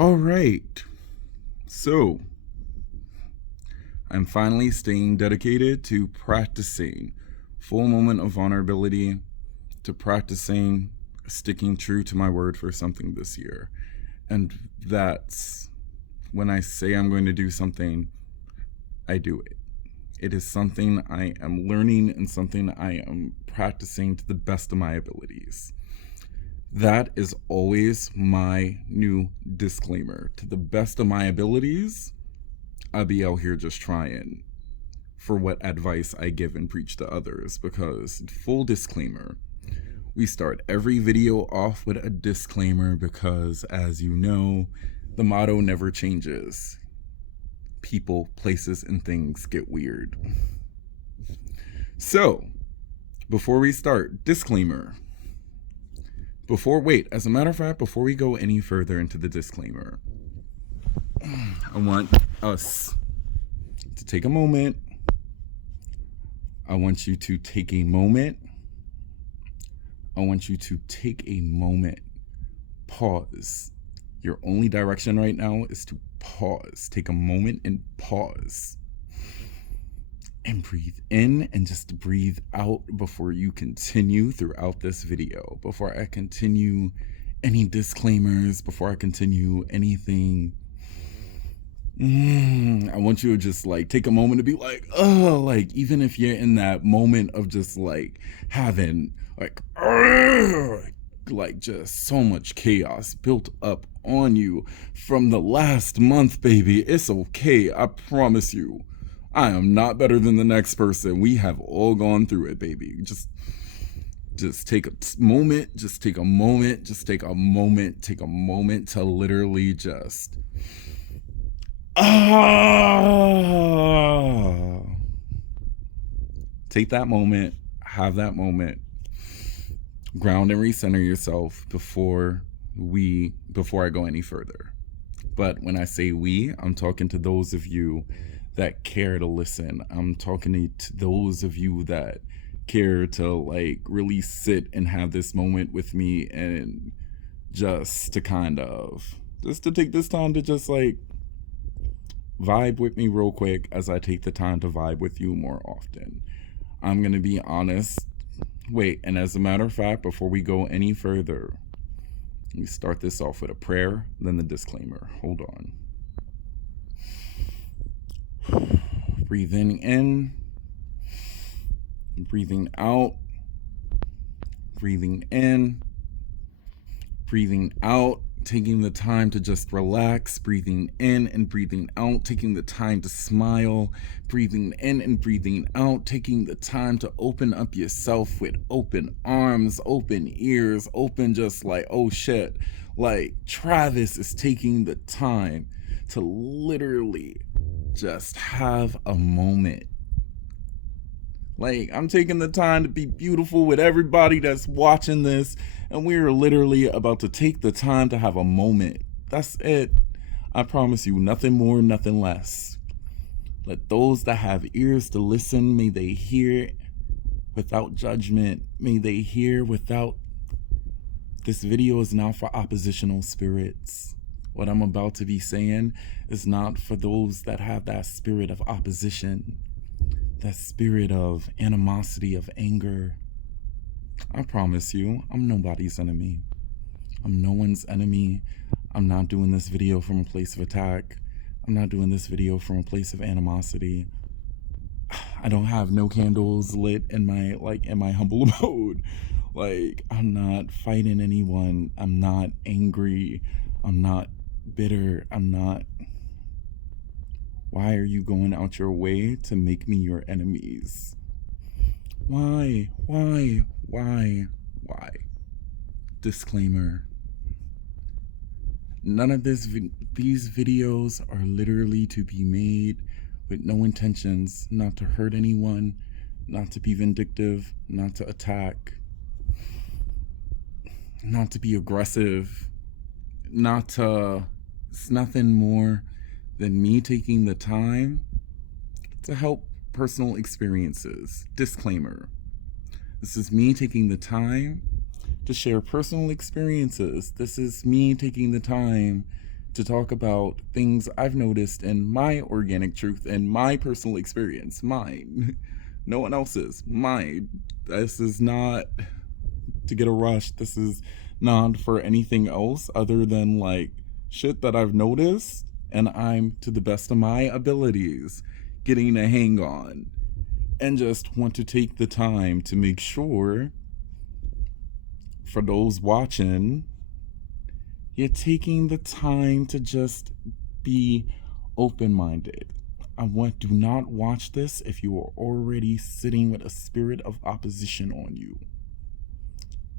All right. So, I'm finally staying dedicated to practicing full moment of vulnerability, to practicing sticking true to my word for something this year. And that's when I say I'm going to do something, I do it. It is something I am learning and something I am practicing to the best of my abilities. That is always my new disclaimer. To the best of my abilities, I'll be out here just trying for what advice I give and preach to others, because full disclaimer, we start every video off with a disclaimer because, as you know, the motto never changes. People, places, and things get weird. So, before we start, disclaimer. As a matter of fact, before we go any further into the disclaimer, I want us to take a moment. I want you to take a moment. I want you to take a moment. Pause. Your only direction right now is to pause. Take a moment and pause. And breathe in and just breathe out before you continue throughout this video. Before I continue any disclaimers, before I continue anything, I want you to just take a moment to be even if you're in that moment of just having just so much chaos built up on you from the last month, baby. It's okay. I promise you. I am not better than the next person. We have all gone through it, baby. Just take a moment. Just take a moment. Just take a moment. Take a moment to literally just take that moment. Have that moment. Ground and recenter yourself before I go any further. But when I say we, I'm talking to those of you that care to listen. I'm talking to those of you that care to really sit and have this moment with me, and just to take this time to just vibe with me real quick as I take the time to vibe with you more often. I'm gonna be honest. Wait, and as a matter of fact, before we go any further, we start this off with a prayer, then the disclaimer. Hold on. Breathing in, breathing out, breathing in, breathing out, taking the time to just relax, breathing in and breathing out, taking the time to smile, breathing in and breathing out, taking the time to open up yourself with open arms, open ears, open oh shit. Travis is taking the time to literally just have a moment. I'm taking the time to be beautiful with everybody that's watching this, and we're literally about to take the time to have a moment. That's it. I promise you, nothing more, nothing less. Let those that have ears to listen, may they hear without judgment. May they hear without... This video is not for oppositional spirits. What I'm about to be saying is not for those that have that spirit of opposition, that spirit of animosity, of anger. I promise you, I'm nobody's enemy. I'm no one's enemy. I'm not doing this video from a place of attack. I'm not doing this video from a place of animosity. I don't have no candles lit in my humble abode. I'm not fighting anyone. I'm not angry. I'm not bitter. I'm not... Why are you going out your way to make me your enemies? Why? Disclaimer. None of these videos are literally to be made with no intentions, not to hurt anyone, not to be vindictive, not to attack, not to be aggressive, it's nothing more than me taking the time to help personal experiences. Disclaimer. This is me taking the time to share personal experiences. This is me taking the time to talk about things I've noticed in my organic truth and my personal experience. Mine. No one else's. Mine. This is not to get a rush. This is not for anything else other than like shit that I've noticed and I'm, to the best of my abilities, getting a hang on. And just want to take the time to make sure, for those watching, you're taking the time to just be open-minded. Do not watch this if you are already sitting with a spirit of opposition on you.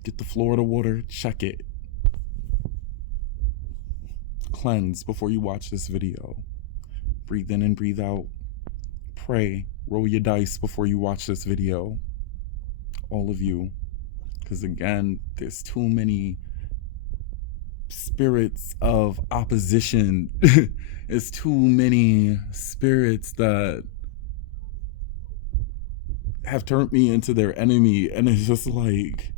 Get the Florida water, check it. Cleanse before you watch this video. Breathe in and breathe out. Pray, roll your dice before you watch this video. All of you. Because again, there's too many spirits of opposition. There's too many spirits that have turned me into their enemy. And it's just like,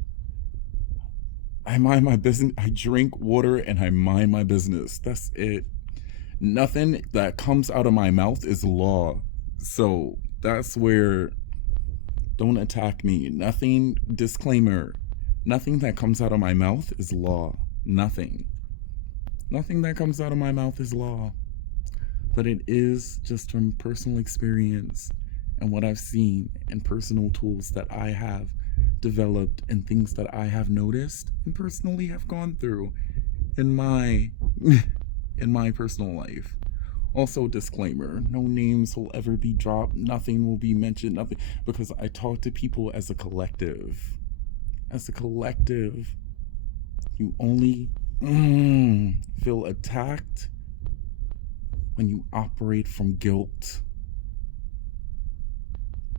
I mind my business. I drink water and I mind my business. That's it. Nothing that comes out of my mouth is law. So that's where, don't attack me. Nothing, disclaimer, nothing that comes out of my mouth is law. Nothing. Nothing that comes out of my mouth is law. But it is just from personal experience and what I've seen and personal tools that I have developed and things that I have noticed and personally have gone through in my personal life. Also, disclaimer, no names will ever be dropped, nothing will be mentioned, nothing, because I talk to people as a collective. As a collective, you only feel attacked when you operate from guilt.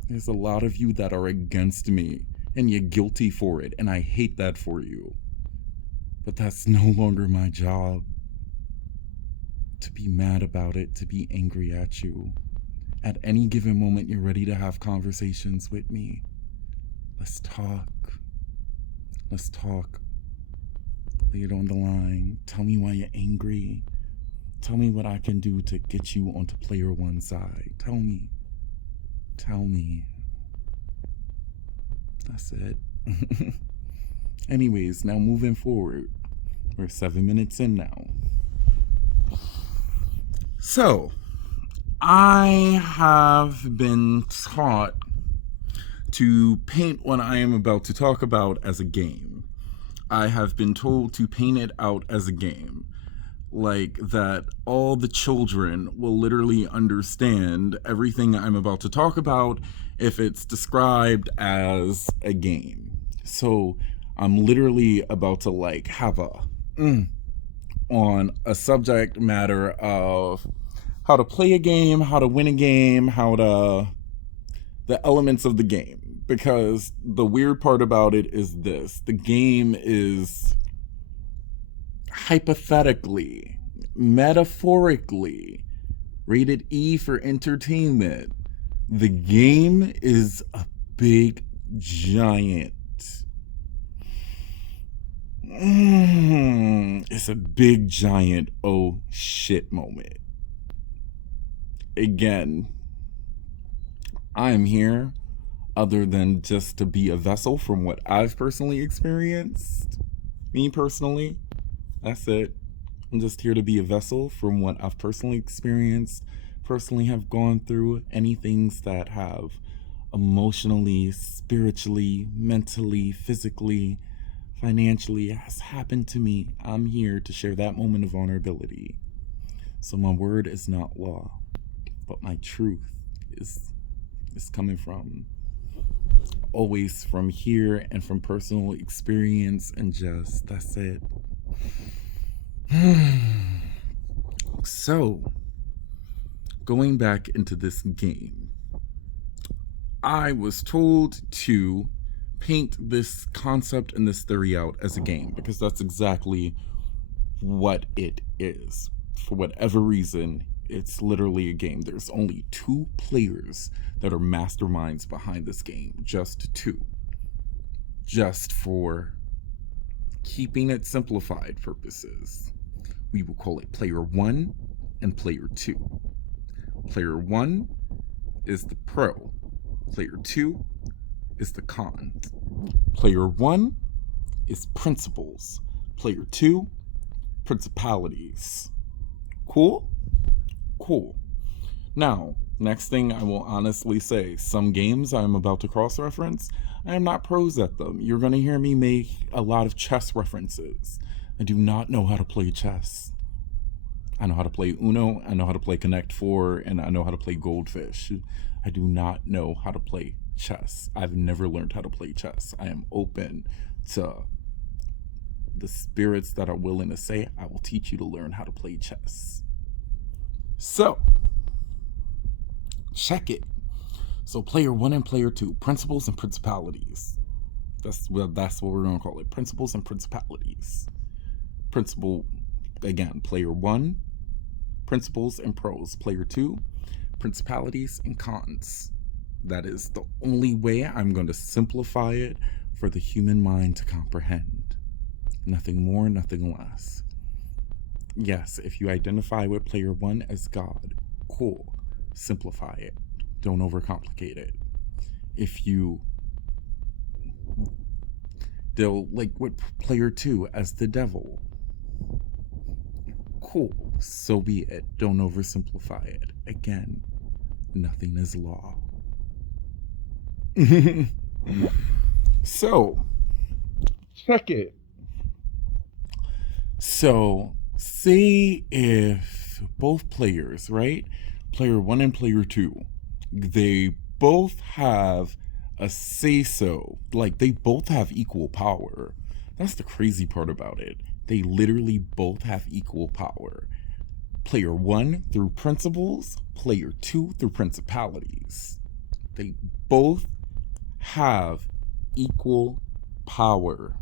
There's a lot of you that are against me, and you're guilty for it, and I hate that for you. But that's no longer my job. To be mad about it, to be angry at you. At any given moment, you're ready to have conversations with me. Let's talk. Let's talk. Lay it on the line. Tell me why you're angry. Tell me what I can do to get you onto player one side. Tell me. Tell me. That's it. Anyways, now moving forward. We're 7 minutes in now. So, I have been taught to paint what I am about to talk about as a game. I have been told to paint it out as a game. Like that all the children will literally understand everything I'm about to talk about if it's described as a game. So I'm literally about to like have on a subject matter of how to play a game, how to win a game, the elements of the game. Because the weird part about it is this: the game is hypothetically, metaphorically rated E for entertainment. The game is a big giant. It's a big giant oh shit moment. Again, I'm here other than just to be a vessel from what I've personally experienced. Me personally, that's it. I'm just here to be a vessel from what I've personally experienced, personally have gone through, any things that have emotionally, spiritually, mentally, physically, financially has happened to me. I'm here to share that moment of vulnerability. So my word is not law, but my truth is coming from always from here and from personal experience, and just that's it. So, going back into this game, I was told to paint this concept and this theory out as a game because that's exactly what it is. For whatever reason, it's literally a game. There's only 2 players that are masterminds behind this game. Just 2. Just for keeping it simplified purposes. we will call it player 1 and player 2. Player 1 is the pro. Player 2 is the con. Player 1 is principles. Player 2, principalities. Cool? Cool. Now, next thing I will honestly say, some games I'm about to cross-reference, I am not pros at them. You're going to hear me make a lot of chess references. I do not know how to play chess. I know how to play Uno, I know how to play Connect 4, and I know how to play Goldfish. I do not know how to play chess. I've never learned how to play chess. I am open to the spirits that are willing to say, I will teach you to learn how to play chess. So, check it. So player 1 and player 2, principles and principalities. That's what we're going to call it, principles and principalities. Principle, again, player 1, principles and pros. Player 2, principalities and cons. That is the only way I'm going to simplify it for the human mind to comprehend. Nothing more, nothing less. Yes, if you identify with player 1 as God, cool. Simplify it. Don't overcomplicate it. If you deal like with player 2 as the devil, cool. So be it. Don't oversimplify it. Again, nothing is law. So, check it. So, say if both players, right? Player 1 and player 2, they both have a say-so. Like, they both have equal power. That's the crazy part about it. They literally both have equal power. Player 1 through principles, player 2 through principalities. They both have equal power.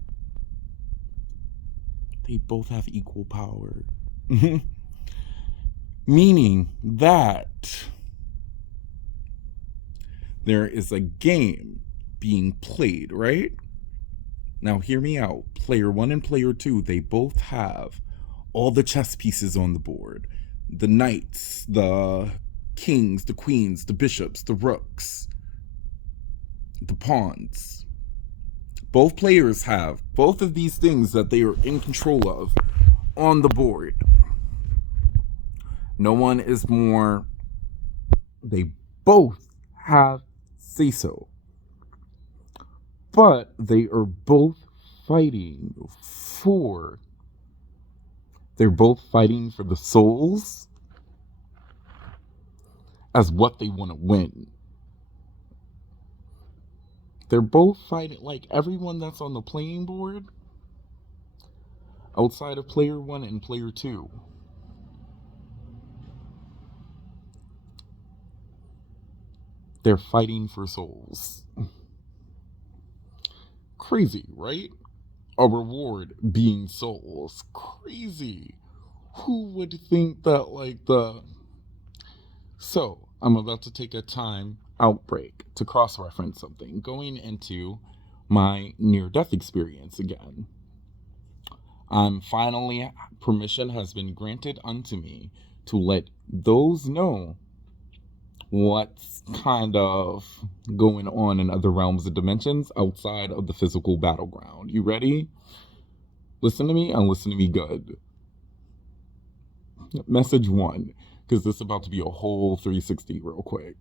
They both have equal power. Meaning that there is a game being played, right? Now hear me out. Player 1 and player 2, they both have all the chess pieces on the board. The knights, the kings, the queens, the bishops, the rooks, the pawns. Both players have both of these things that they are in control of on the board. No one is more. They both have say-so. But they are both fighting for. They're both fighting for the souls as what they want to win. They're both fighting, like everyone that's on the playing board, outside of player 1 and player 2. They're fighting for souls. Crazy, right? A reward being souls. Crazy. Who would think that, like, the... So, I'm about to take a time out break to cross-reference something, going into my near-death experience again. Finally, permission has been granted unto me to let those know what's kind of going on in other realms and dimensions outside of the physical battleground. You ready? Listen to me and listen to me good. Message 1, because this is about to be a whole 360 real quick.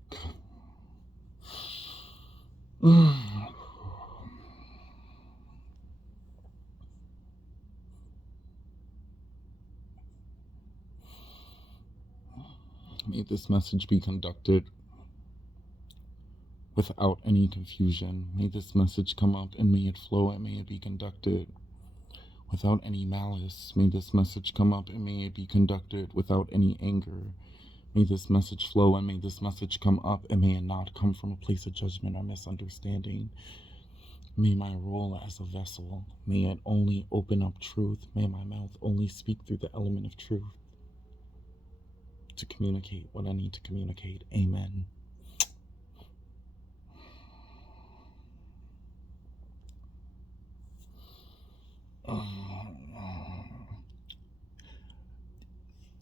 May this message be conducted without any confusion. May this message come up and may it flow and may it be conducted without any malice. May this message come up and may it be conducted without any anger. May this message flow and may this message come up and may it not come from a place of judgment or misunderstanding. May my role as a vessel, may it only open up truth. May my mouth only speak through the element of truth to communicate what I need to communicate. Amen.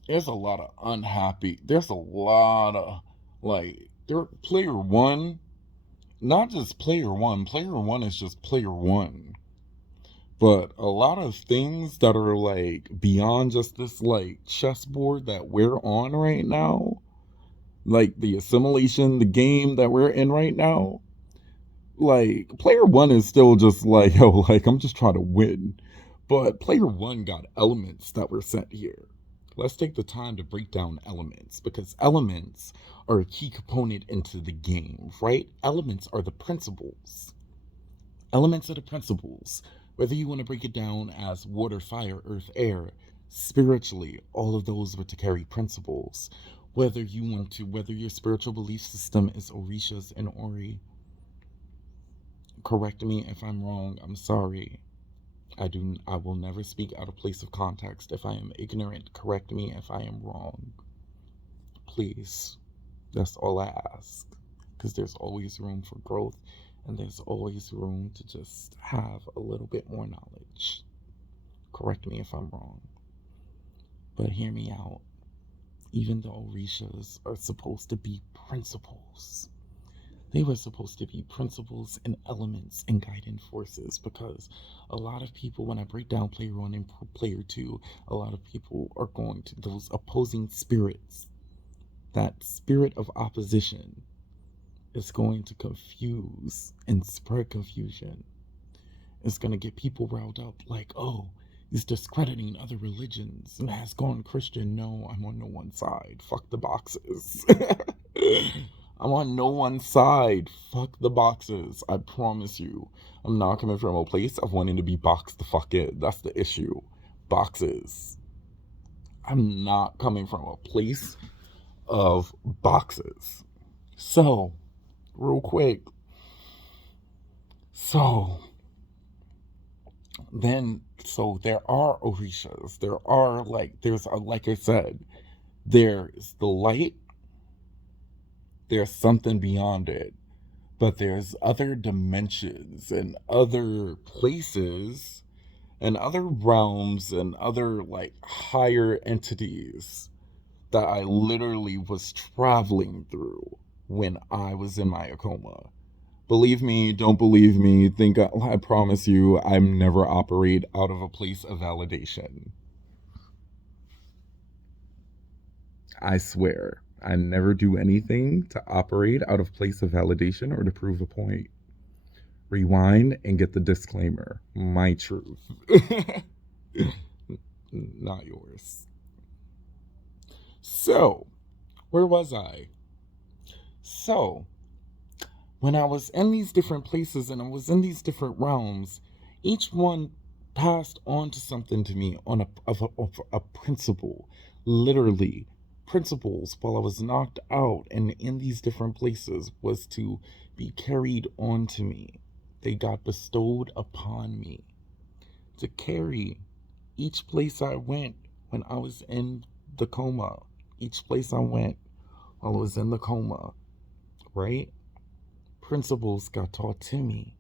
there's a lot of unhappy. There's a lot of player one, not just player one. Player one is just player one. But a lot of things that are like beyond just this like chessboard that we're on right now, like the assimilation, the game that we're in right now, like player one is still just like, yo, like I'm just trying to win. But player one got elements that were set here. Let's take the time to break down elements because elements are a key component into the game, right? Elements are the principles. Elements are the principles. Whether you want to break it down as water, fire, earth, air, spiritually, all of those were to carry principles. Whether your spiritual belief system is Orishas and Ori, correct me if I'm wrong. I'm sorry. I will never speak out of place of context. If I am ignorant, correct me if I am wrong. Please. That's all I ask. Because there's always room for growth and there's always room to just have a little bit more knowledge. Correct me if I'm wrong. But hear me out. Even the Orishas are supposed to be principles. They were supposed to be principles and elements and guiding forces because a lot of people, when I break down player one and player two, a lot of people are going to those opposing spirits. That spirit of opposition is going to confuse and spread confusion. It's going to get people riled up like, oh, he's discrediting other religions and has gone Christian. No, I'm on no one side. Fuck the boxes. I'm on no one side. Fuck the boxes. I promise you. I'm not coming from a place of wanting to be boxed the fuck in. That's the issue. Boxes. I'm not coming from a place of boxes. So, real quick. So there are Orishas. Like I said, there's the light. There's something beyond it. But there's other dimensions and other places and other realms and other like higher entities that I literally was traveling through when I was in my coma. Believe me, don't believe me, I promise you, I'm never operate out of a place of validation. I swear, I never do anything to operate out of place of validation or to prove a point. Rewind and get the disclaimer. My truth. Not yours. So, where was I? So, when I was in these different places and I was in these different realms, each one passed on to something to me on a principle. Literally, principles while I was knocked out and in these different places was to be carried on to me. They got bestowed upon me to carry each place I went when I was in the coma. Each place I went while I was in the coma, right? Principles got taught to me.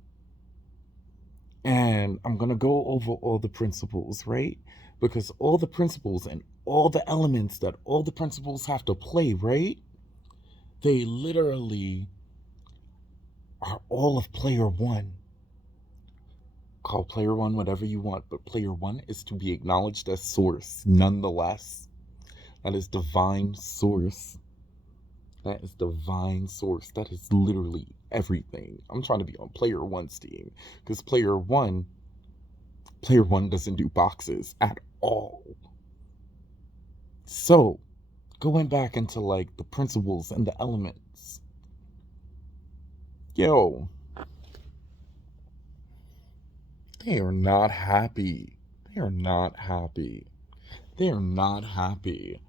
And I'm going to go over all the principles, right? Because all the principles and all the elements that all the principles have to play, right? They literally are all of player one. Call player one whatever you want, but player one is to be acknowledged as source, nonetheless. That is divine source. That is divine source. That is literally everything. I'm trying to be on player one's team because player one doesn't do boxes at all. So, going back into like the principles and the elements. Yo, they are not happy. They are not happy. They are not happy.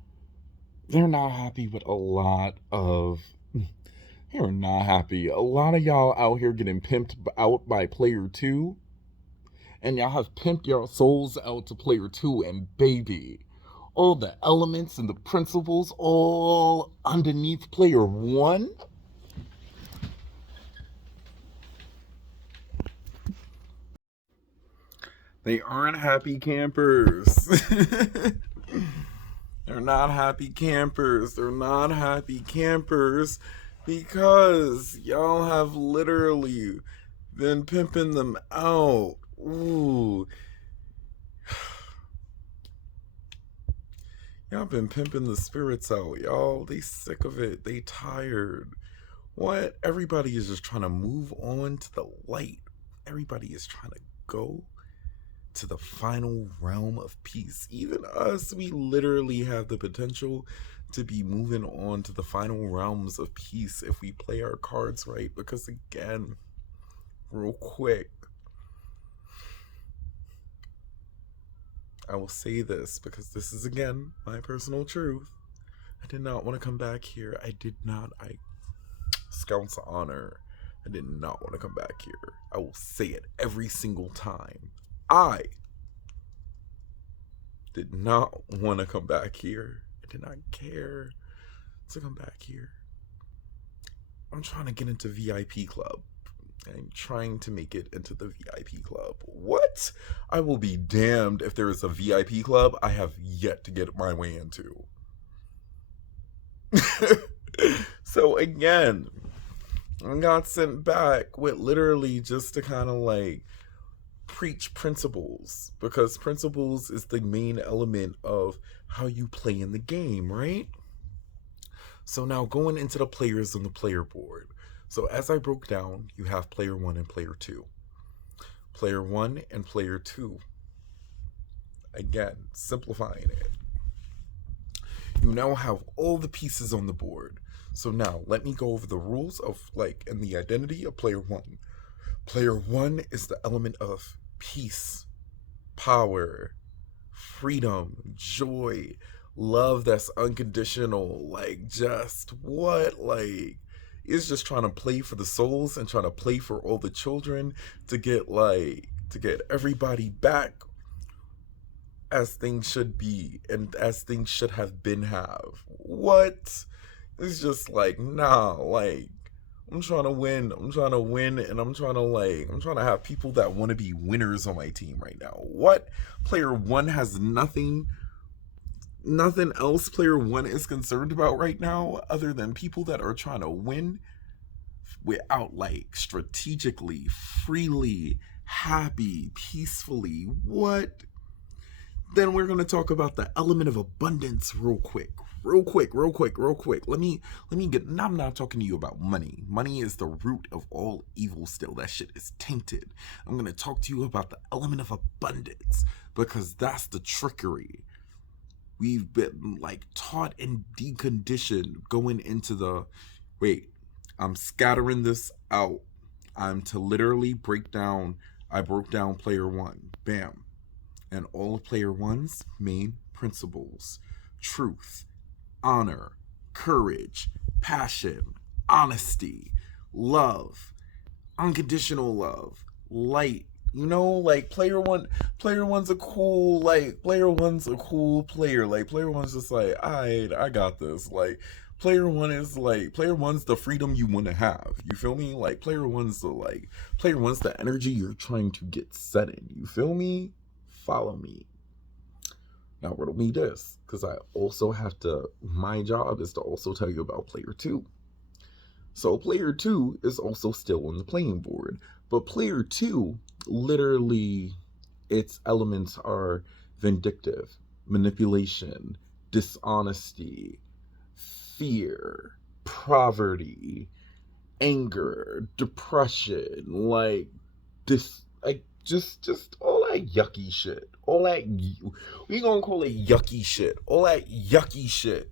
They're not happy with a lot of. They're not happy. A lot of y'all out here getting pimped out by player two. And y'all have pimped your souls out to player two. And baby, all the elements and the principles all underneath player one. They aren't happy campers. They're They're not happy campers. They're not happy campers because y'all have literally been pimping them out. Ooh. Y'all been pimping the spirits out, y'all. They sick of it. They tired. What? Everybody is just trying to move on to the light. Everybody is trying to go to the final realm of peace. Even us, we literally have the potential to be moving on to the final realms of peace if we play our cards right. Because again, real quick, I will say this because this is again my personal truth. I did not want to come back here. I Scouts of honor. I did not want to come back here. I will say it every single time. I did not want to come back here. I did not care to come back here. I'm trying to get into VIP club. I'm trying to make it into the VIP club. What? I will be damned if there is a VIP club I have yet to get my way into. So again, I got sent back with literally just to kind of like preach principles, because principles is the main element of how you play in the game, right? So now going into the players on the player board. So as I broke down, you have player 1 and player 2. Player 1 and player 2. Again, simplifying it. You now have all the pieces on the board. So now let me go over the rules of and the identity of player 1. Player 1 is the element of peace, power, freedom, joy, love that's unconditional, it's just trying to play for the souls and trying to play for all the children to get everybody back as things should be and as things should have been What? It's just I'm trying to win. I'm trying to win, and I'm trying to have people that want to be winners on my team right now. What? Player 1 has nothing else player 1 is concerned about right now other than people that are trying to win without strategically, freely, happy, peacefully. What? Then we're going to talk about the element of abundance real quick. Let me get, now I'm not talking to you about money. Money is the root of all evil still. That shit is tainted. I'm going to talk to you about the element of abundance because that's the trickery. We've been taught and deconditioned going into I'm scattering this out. I'm to literally I broke down player 1. Bam. And all of player 1's main principles: truth, honor, courage, passion, honesty, love, unconditional love, light. Player 1's a cool player. Player 1's just alright, I got this. Player 1's the freedom you want to have. You feel me? Player 1's the energy you're trying to get set in. You feel me? Follow me. Now riddle me this, because I also my job is to also tell you about player 2. So player 2 is also still on the playing board, but player 2, literally, its elements are vindictive, manipulation, dishonesty, fear, poverty, anger, depression, just all that yucky shit. We gonna call it yucky shit. All that yucky shit.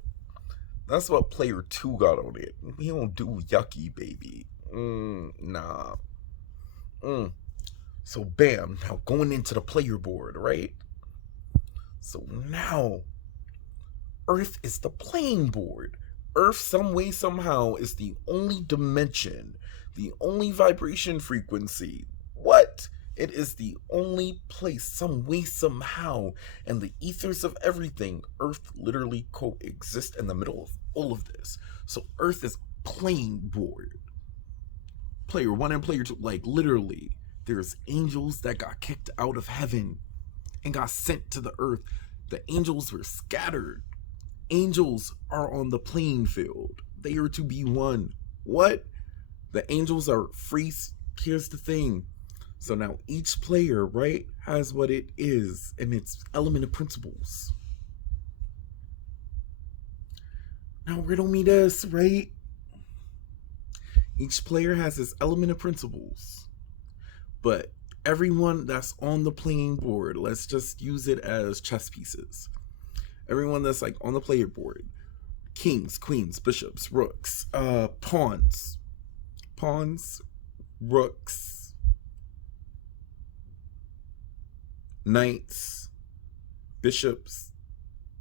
That's what player 2 got on it. We don't do yucky, baby. Nah. So bam, now going into the player board, right? So now, Earth is the playing board. Earth, some way, somehow, is the only dimension, the only vibration frequency. What? It is the only place, some way, somehow, and the ethers of everything, Earth literally coexist in the middle of all of this. So Earth is playing board. Player 1 and player 2, literally, there's angels that got kicked out of heaven and got sent to the earth. The angels were scattered angels are on the playing field. They are to be won. What? The angels are free. Here's the thing. So now each player, right, has what it is, and it's element of principles. Now riddle me this, right? Each player has his element of principles. But everyone that's on the playing board, let's just use it as chess pieces. Everyone that's like on the player board, kings, queens, bishops, rooks, pawns, rooks, knights, bishops,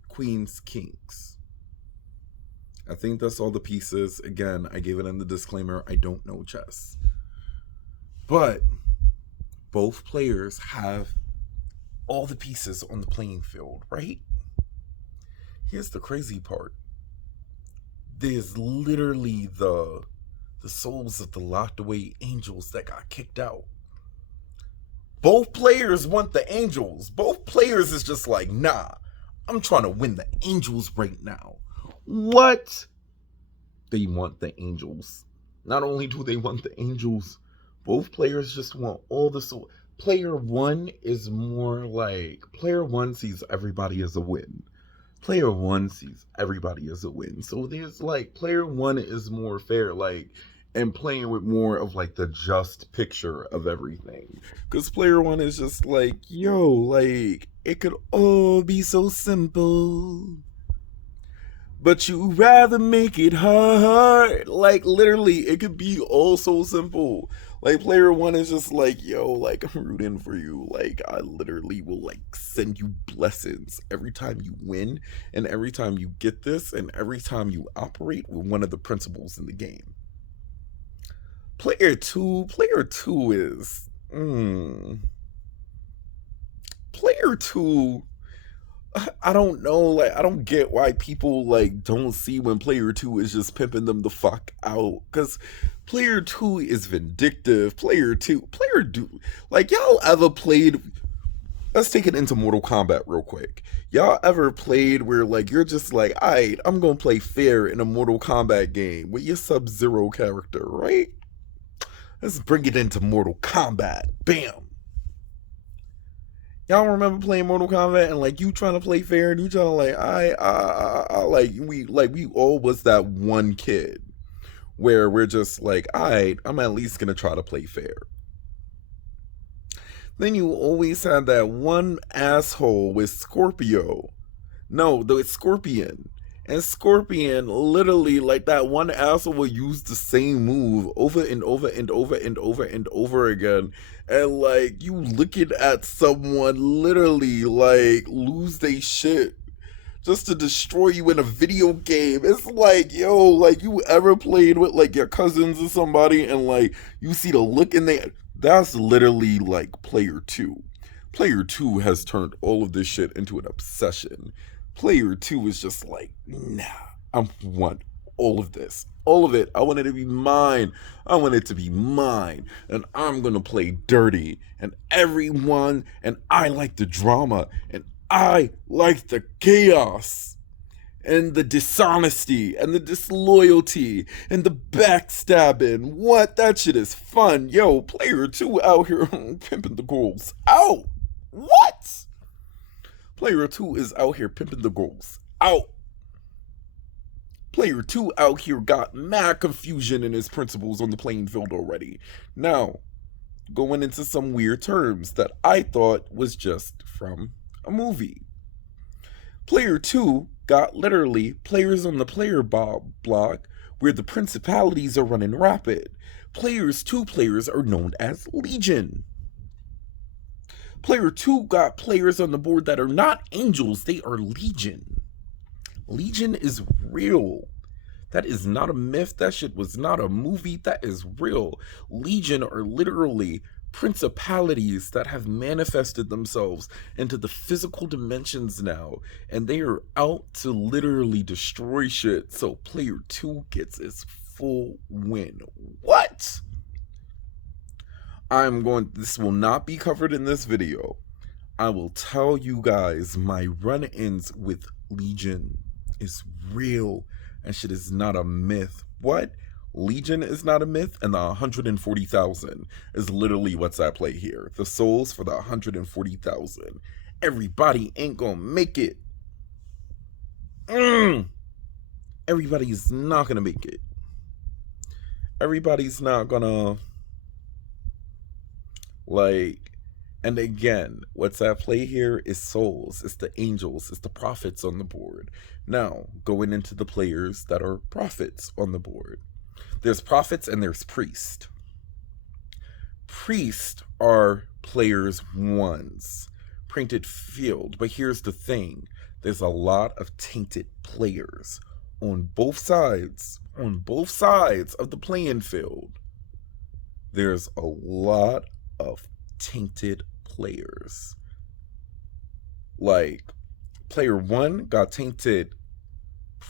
queens, kings. I think that's all the pieces. Again, I gave it in the disclaimer, I don't know chess. But both players have all the pieces on the playing field, right? Here's the crazy part. There's literally the souls of the locked away angels that got kicked out. Both players want the angels. Both players is just like, nah, I'm trying to win the angels right now. What? They want the angels. Not only do they want the angels, both players just want all the soul. Player one is more like, player one sees everybody as a win. Player one sees everybody as a win. So there's like, player one is more fair, like, and playing with more of like the just picture of everything. Because player one is just like, yo, like, it could all be so simple, but you rather make it hard. Like, literally, it could be all so simple. Like, player one is just like, yo, like, I'm rooting for you. Like, I literally will, like, send you blessings every time you win, and every time you get this, and every time you operate with one of the principles in the game. Player two is, player two, I don't know, like, I don't get why people, like, don't see when player two is just pimping them the fuck out. Because player two is vindictive. Player two, like, y'all ever played, let's take it into Mortal Kombat real quick. Y'all ever played where, like, you're just like, alright, I'm gonna play fair in a Mortal Kombat game with your Sub-Zero character, right? Let's bring it into Mortal Kombat. Bam. Y'all remember playing Mortal Kombat and like you trying to play fair and you trying to like we all was that one kid where we're just like, alright, I'm at least gonna try to play fair. Then you always had that one asshole with Scorpio. No, it's Scorpion. And Scorpion, literally, like, that one asshole will use the same move over and over and over and over and over again. And, like, you looking at someone literally, like, lose they shit just to destroy you in a video game. It's like, yo, like, you ever played with, like, your cousins or somebody and, like, you see the look in there? That's literally, like, player two. Player two has turned all of this shit into an obsession. Player two is just like, nah, I want all of this. All of it. I want it to be mine. I want it to be mine. And I'm going to play dirty. And everyone, and I like the drama. And I like the chaos. And the dishonesty. And the disloyalty. And the backstabbing. What? That shit is fun. Yo, player two out here pimping the girls out. What? Player two is out here pimping the girls out. Player two out here got mad confusion in his principles on the playing field already. Now, going into some weird terms that I thought was just from a movie. Player two got literally players on the player block where the principalities are running rapid. Two players are known as Legion. Player two got players on the board that are not angels, they are Legion. Legion is real. That is not a myth. That shit was not a movie. That is real. Legion are literally principalities that have manifested themselves into the physical dimensions now, and they are out to literally destroy shit. So player two gets its full win. What? This will not be covered in this video. I will tell you guys my run-ins with Legion. is real. And shit is not a myth. What? Legion is not a myth, and the 140,000 is literally what's at play here. The souls for the 140,000. Everybody ain't gonna make it. Everybody's not gonna make it. Everybody's not gonna, like, and again, what's at play here is souls. It's the angels. It's the prophets on the board. Now, going into the players that are prophets on the board. There's prophets and there's priests. Priests are players ones. Painted field. But here's the thing. There's a lot of tainted players on both sides. On both sides of the playing field. There's a lot of tainted players. Like, player one got tainted.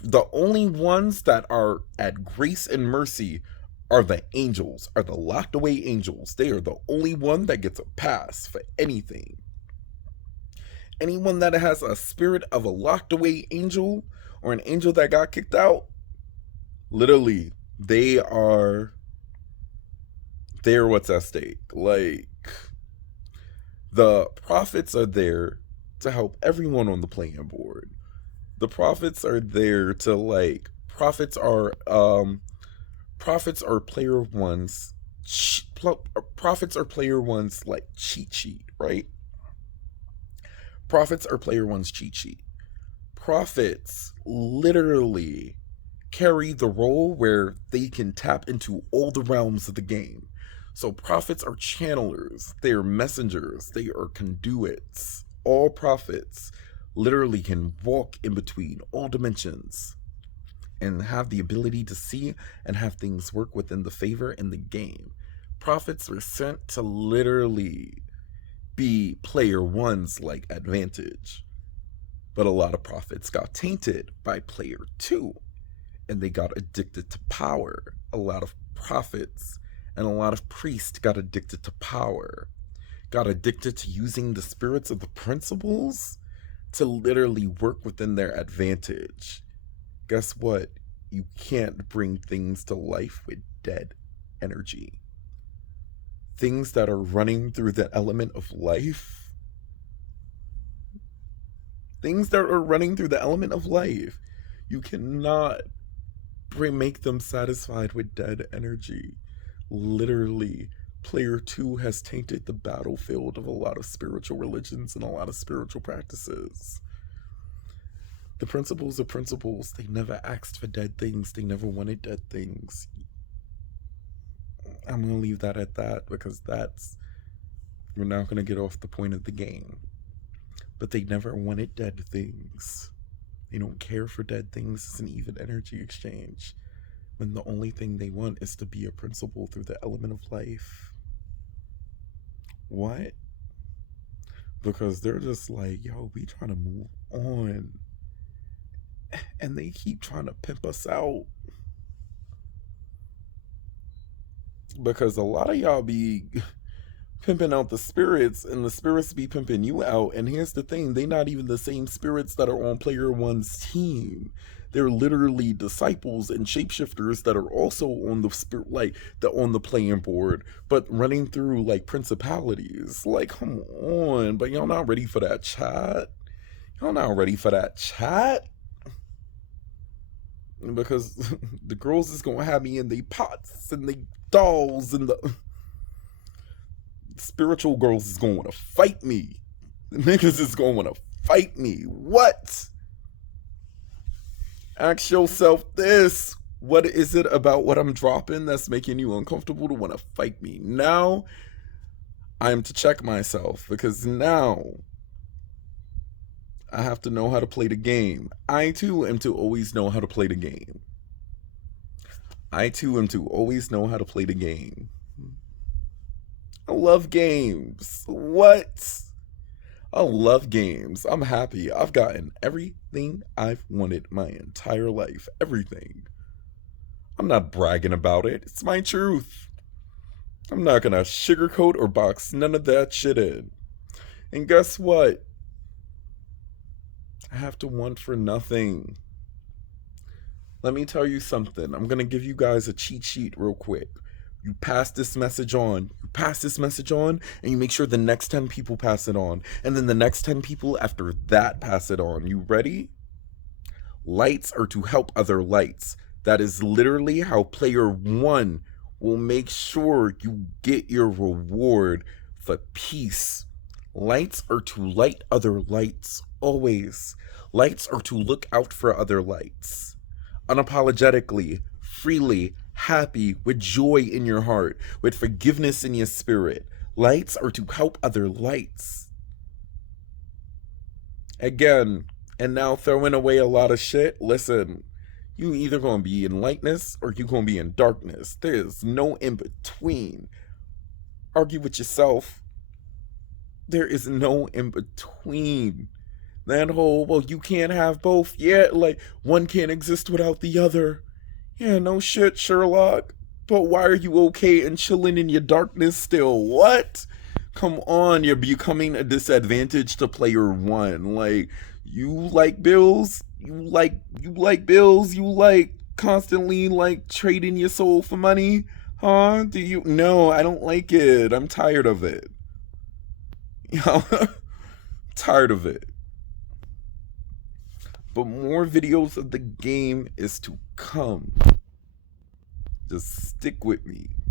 The only ones that are at grace and mercy are the angels, are the locked away angels. They are the only one that gets a pass for anything. Anyone that has a spirit of a locked away angel or an angel that got kicked out, literally, they're what's at stake. Like, the prophets are there to help everyone on the playing board. The prophets are there to, like, prophets are player ones. Prophets are player ones, like, cheat sheet, right? Prophets are player one's cheat sheet. Prophets literally carry the role where they can tap into all the realms of the game. So prophets are channelers, they are messengers, they are conduits. All prophets literally can walk in between all dimensions and have the ability to see and have things work within the favor in the game. Prophets were sent to literally be player one's, like, advantage. But a lot of prophets got tainted by player two, and they got addicted to power. A lot of prophets and a lot of priests got addicted to power, got addicted to using the spirits of the principles to literally work within their advantage. Guess what? You can't bring things to life with dead energy. Things that are running through the element of life. Things that are running through the element of life. You cannot make them satisfied with dead energy. Literally, player two has tainted the battlefield of a lot of spiritual religions and a lot of spiritual practices. The principles are principles. They never asked for dead things. They never wanted dead things. I'm going to leave that at that because we're not going to get off the point of the game. But they never wanted dead things. They don't care for dead things as an even energy exchange, when the only thing they want is to be a principle through the element of life. What? Because they're just like, yo, we trying to move on. And they keep trying to pimp us out. Because a lot of y'all be pimping out the spirits, and the spirits be pimping you out. And here's the thing, they not even the same spirits that are on player one's team. They're literally disciples and shapeshifters that are also on the spirit, like on the playing board, but running through like principalities. Like, come on, but y'all not ready for that chat. Y'all not ready for that chat. Because the girls is gonna have me in they pots and they dolls, and the spiritual girls is gonna wanna fight me. The niggas is gonna wanna fight me. What? Ask yourself this. What is it about what I'm dropping that's making you uncomfortable to want to fight me? Now, I am to check myself, because now I have to know how to play the game. I too am to always know how to play the game. I too am to always know how to play the game. I love games. What? I love games. I'm happy. I've gotten everything I've wanted my entire life. Everything. I'm not bragging about it. It's my truth. I'm not gonna sugarcoat or box none of that shit in. And guess what? I have to want for nothing. Let me tell you something. I'm going to give you guys a cheat sheet real quick. You pass this message on. You pass this message on, and you make sure the next 10 people pass it on. And then the next 10 people after that pass it on. You ready? Lights are to help other lights. That is literally how player one will make sure you get your reward for peace. Lights are to light other lights, always. Lights are to look out for other lights. Unapologetically, freely, happy, with joy in your heart, with forgiveness in your spirit. Lights are to help other lights. Again, and now throwing away a lot of shit. Listen, you either gonna be in lightness or you gonna be in darkness. There's no in between. Argue with yourself. There is no in between. That whole, well, you can't have both. Yeah, like one can't exist without the other. Yeah, no shit, Sherlock. But why are you okay and chilling in your darkness still? What? Come on, you're becoming a disadvantage to player one. Like, you like bills? You like bills? You like constantly like trading your soul for money? Huh? Do you? No, I don't like it. I'm tired of it. You know, tired of it. But more videos of the game is to come. Just stick with me.